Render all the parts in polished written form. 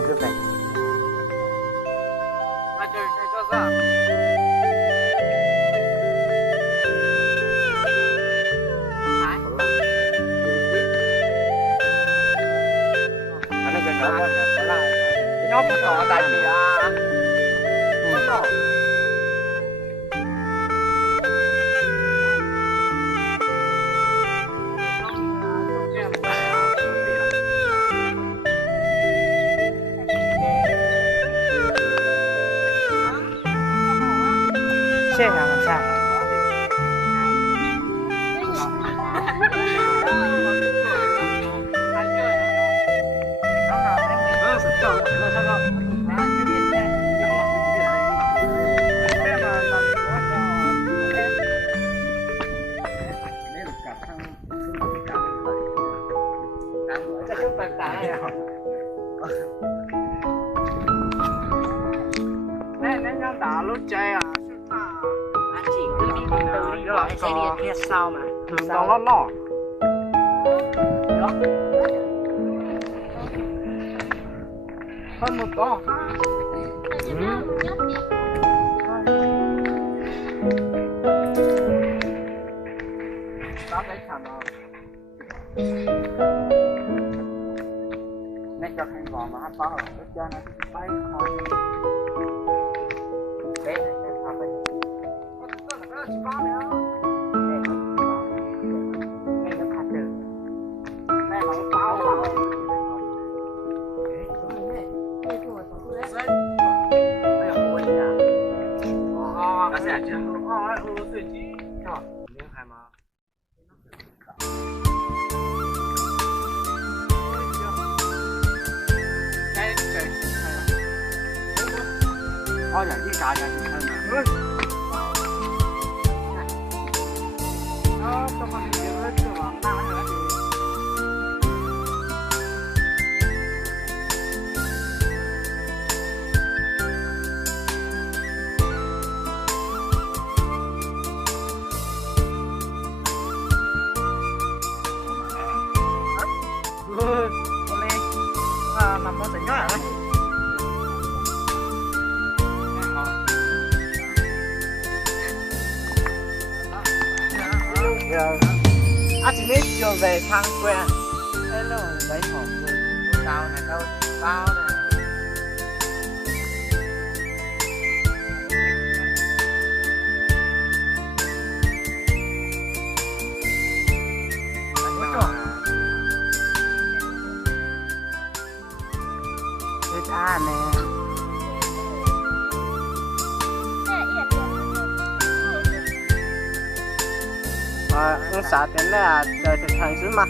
xong cứ về. Nó cũng có tại vì Xe nào làm sao? đá lốt chơi à anh chỉ cứ đi từ đi rồi sẽ đi phía sau mà đường đó lót lỏ hơn một to đấy thằng nào nét cho khăn vò mà hát bó rồi cho nó bay thôi bé này sẽ pha bay chỉ có nữa đây nó pha từ đây là bao bao哦，人啲價就係睇嘛。啊，咁啊，你嗰啲話啱嘅。我哋啊，南方成咗人咧。chỉ biết chưa về thang quen thế rồi lấy hộp tao này đâu tao này người ta nè ông xã đến là đời thực hành dưới mặt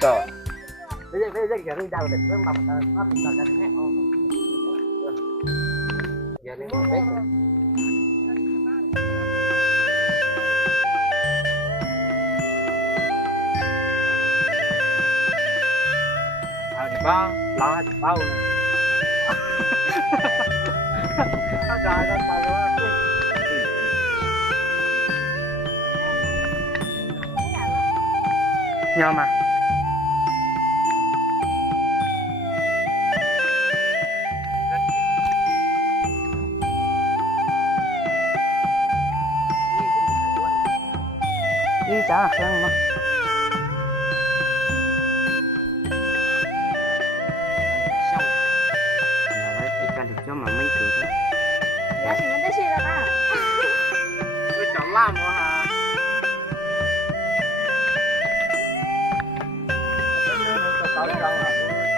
Trời. Bây giờ giờ đi đâu định với mầm nó là cái ô giờ đi một cái bao lá thì bao nè nó dài ra bao đó nhau mà đi chả là khen mà cho mà mấy từ đó. Ya si nanti sih lah. Tôi chọn làm nữa hả? Tao đâu là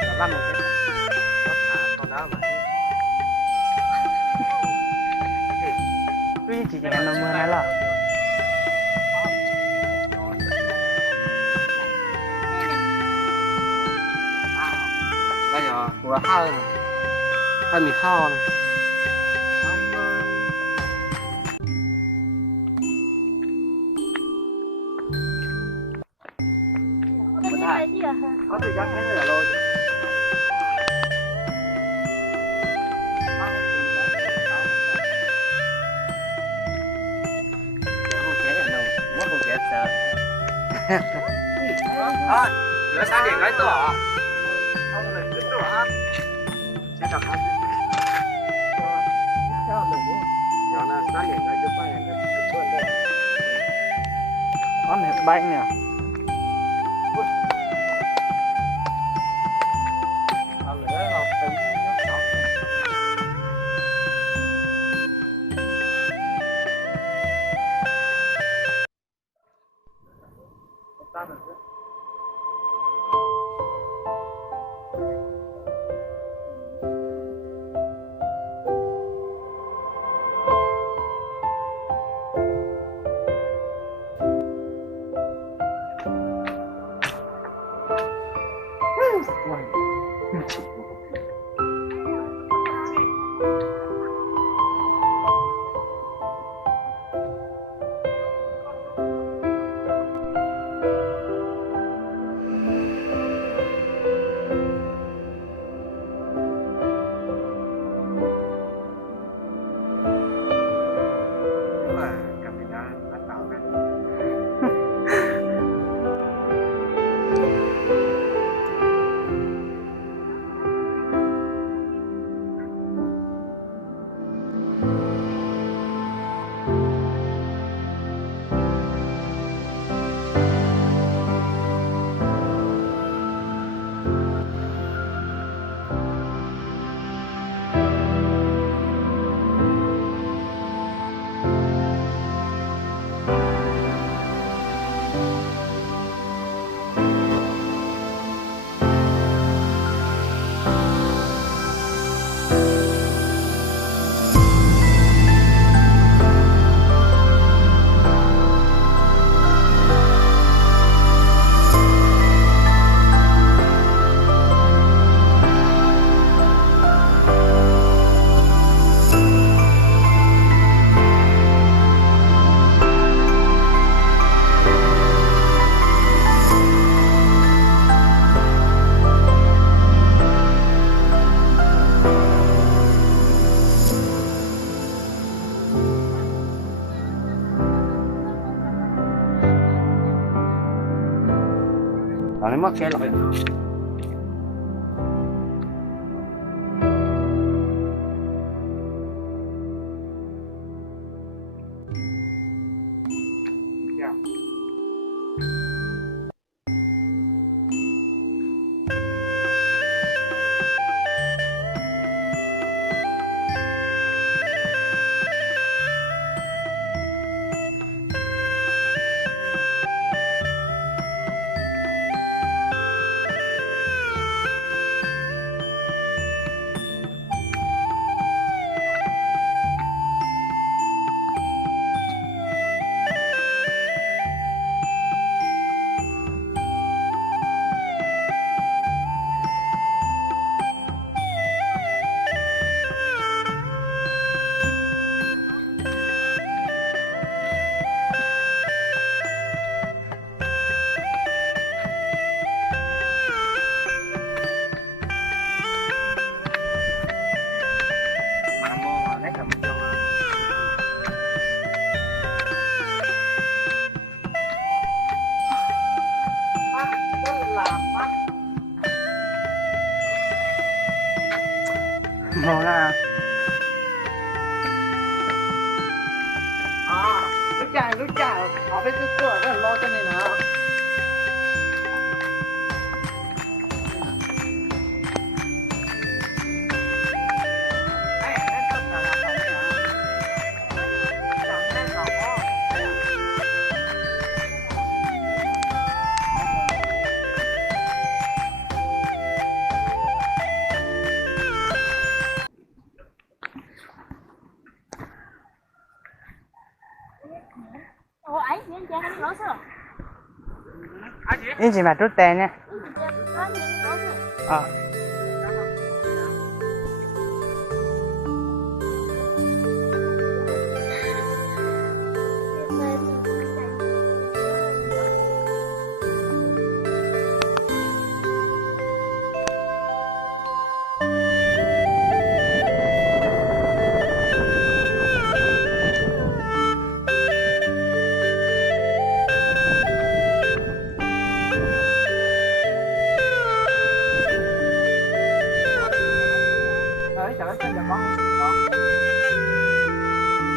tôi làm một cái con đó mà. Tuy chỉ ăn 50 này là. Bây giờ vừa hơn. Hơn mì kho này. 快递了哈。我哋而家聽日咯。啊，有3點幾多啊？先打卡。有那3點幾就半夜就出來。Con này bay nè. Nó mất xe lại. Màu là lúc chạy họ phải cứ cửa rất là lo cho nên là Ủa ấy, nhân cha không nói sao? in chỉ mà rút tiền nha. Có nhân nói sao? Ờ.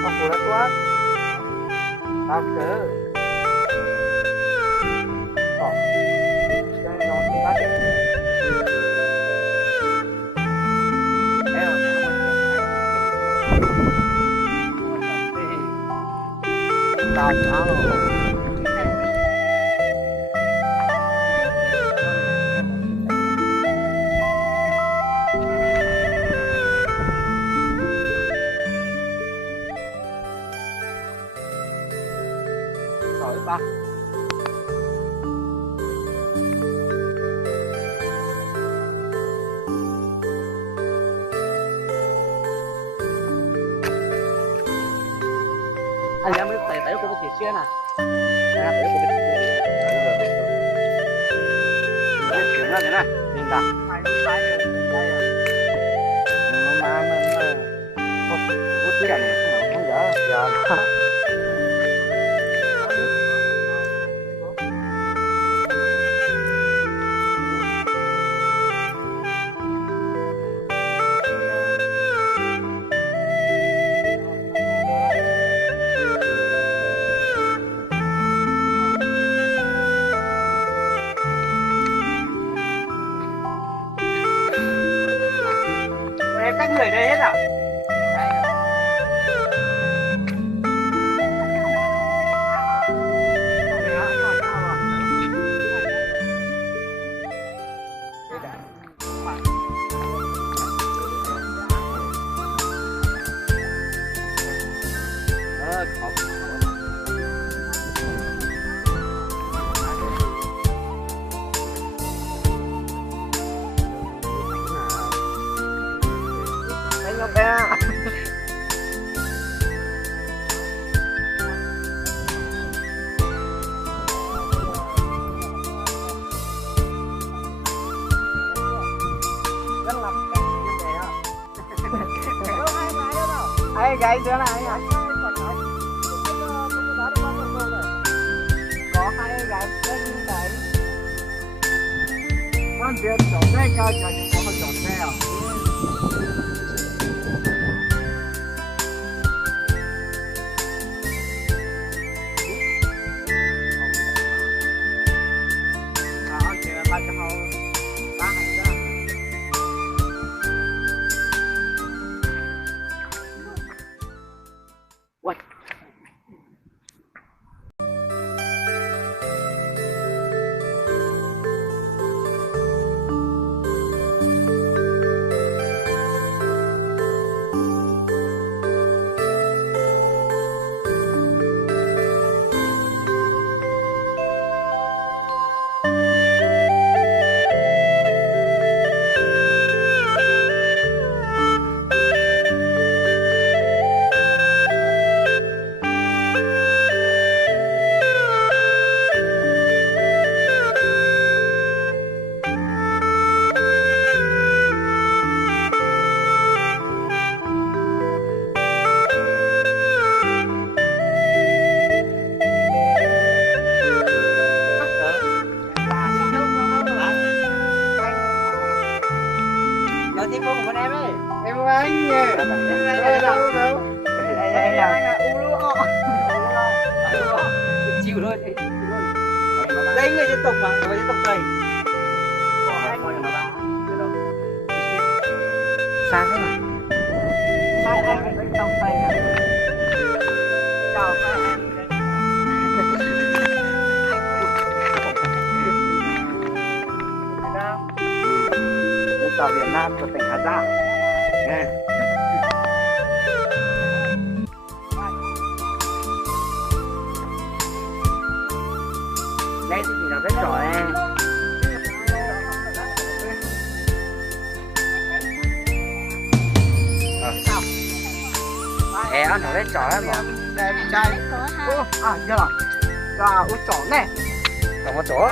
Không phụ là tuốt. Bao cớ. Ồ. Cho nên nó thì bắt được. Eo nhá, mình chạy. Tao áo rồi. Rồi ba. Anh em mới tay tay của tôi chỉ xuyên à. Tay tay của tôi Cái chuyện đó thế này. Nhìn ta. Hai tay rồi, tay rồi. Nó mà hút cái này không dở. Giờ. Em các người đây hết à? Anh bé. Rất là đẹp như thế ạ. Ai gái nữa này anh có hai gái bên đấy. Con chuyện chỗ đây cao cho những con chỗ đây à? Tiếp con của em ấy. Em anh nhỉ. Em đâu đâu. Anh là u lúa. Chịu thôi. Đây người dân tộc mà, người dân tộc Tây. Sao thế mà? Hai anh dân tộc Tây. Chào hai anh. Tàu Việt Nam của tỉnh Hà Giang. Đây thì chỉ là vết trỏ này. Sao? Ăn thằng vết trỏ ấy mà. Đây bị chai. À, chưa rồi. Và út trỏ này. Còn có chỗ.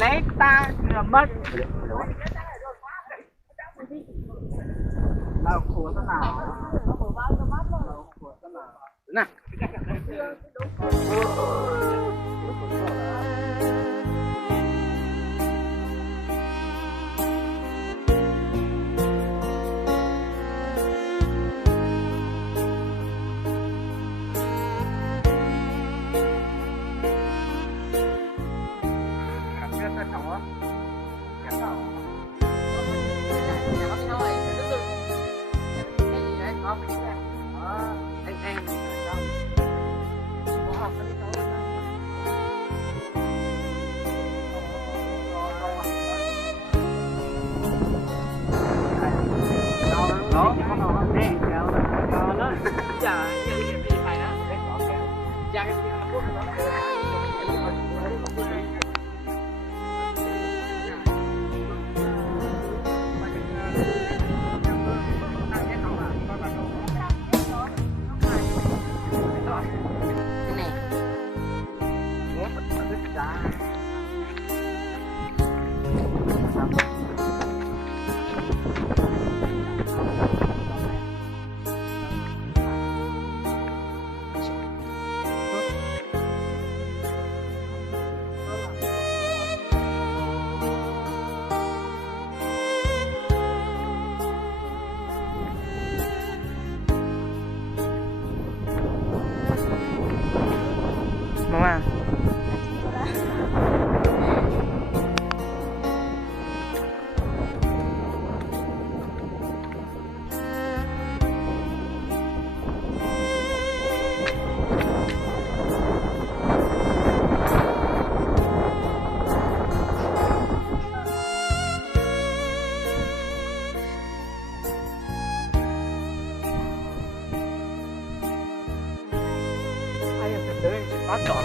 Lấy ta là mất. Đau khổ thế nào? Đau khổ thế nào? Mama. Bắt chọn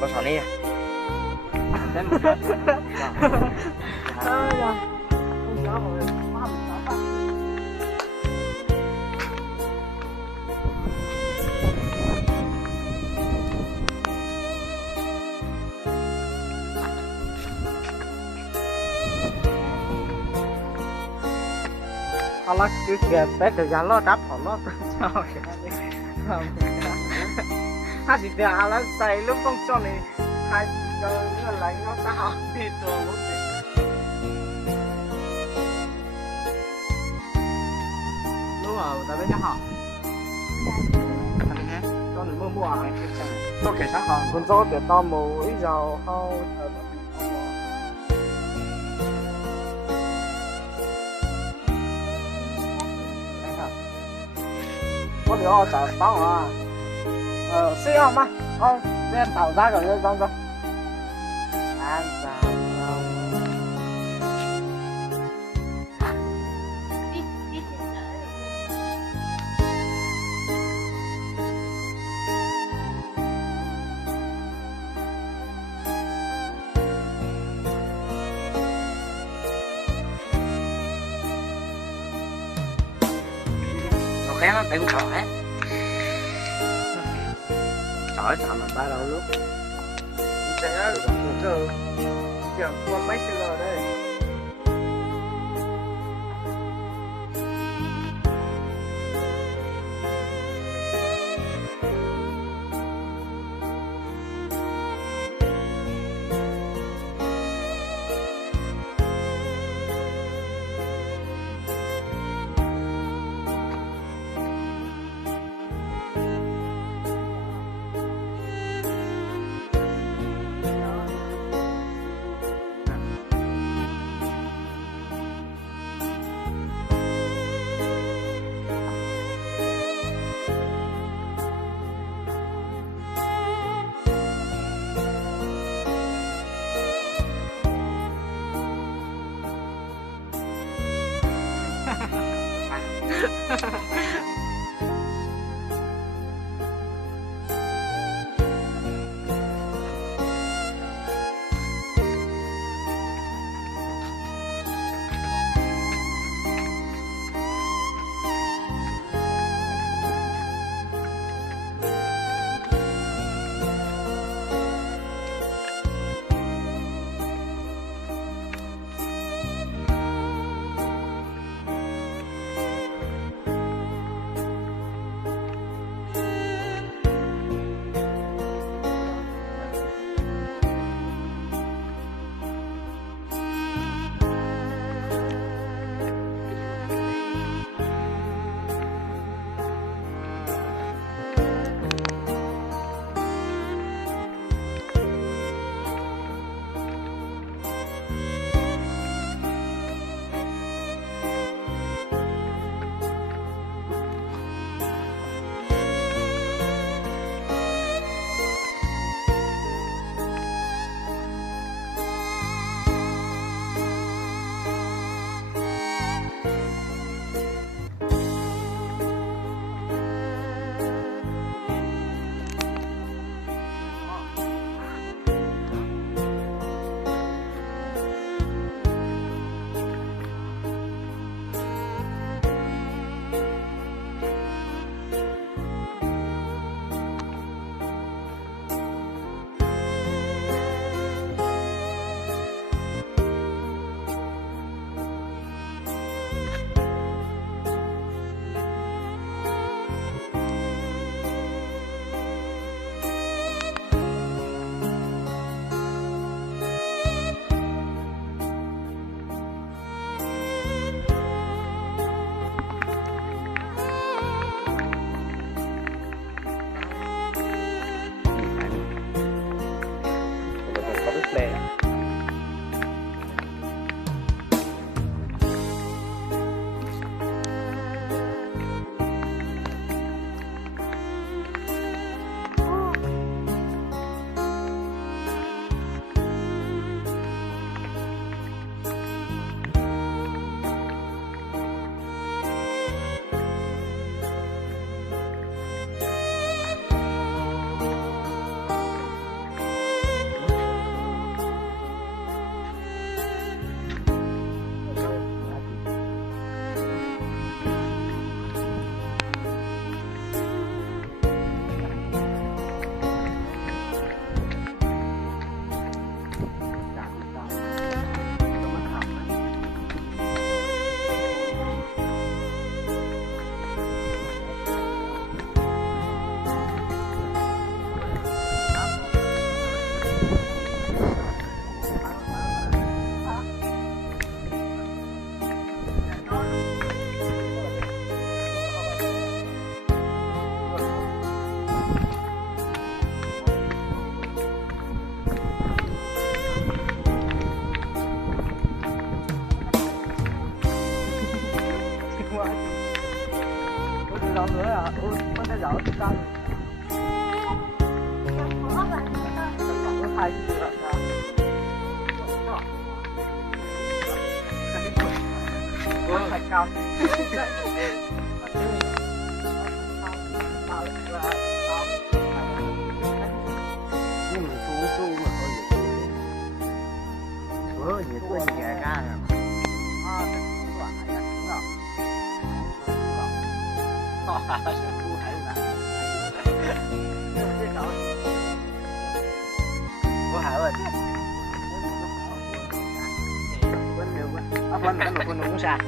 có sỏ đi à? Họ cứ kìa bé thời gian lo đắp họ lo sao hắn chỉ để là xài lúc phong cho này hai cái lấy nó sao thì tôi muốn lúc nào tại bên nhà họ cho nên mua mua này tôi kể sao họ con gió để to mù ít dầu hao có điều họ trả tao à suy không á không nên tàu ra rồi lên xong rồi ăn sao nó tại cũng sỏi sỏi sao mà ba đâu lúc sẽ được kiểu con mấy xưa đây nữa à? Ôi, con thấy rõ cái con. Nó thay gì vậy sao? Ôi, thật cao. nhưng mà thu su mà thôi bữa gì tôi nhà ra có hả ơi quên nhiều quá quên cái mà quên uống sao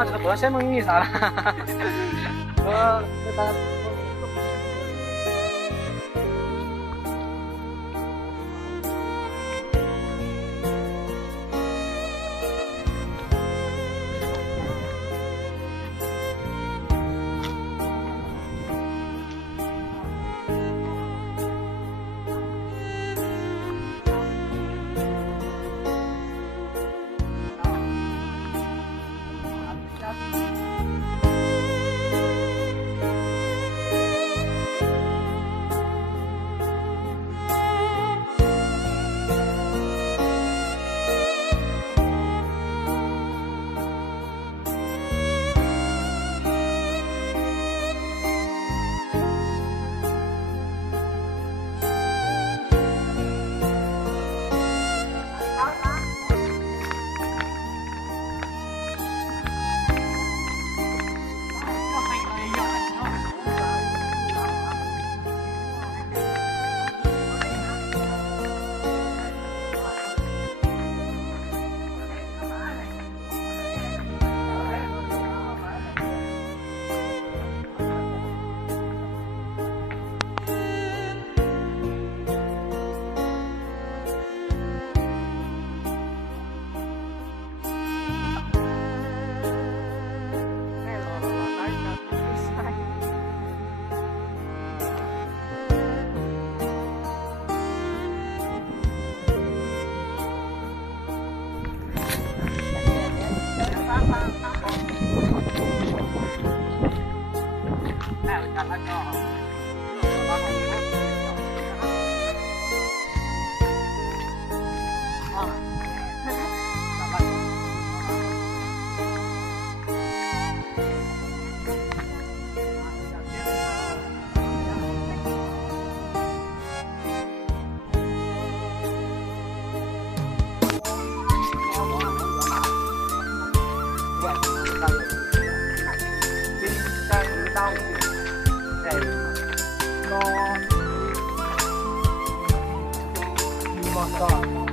아, 저 뭐야, 쇠멍이 살아. 일단. Con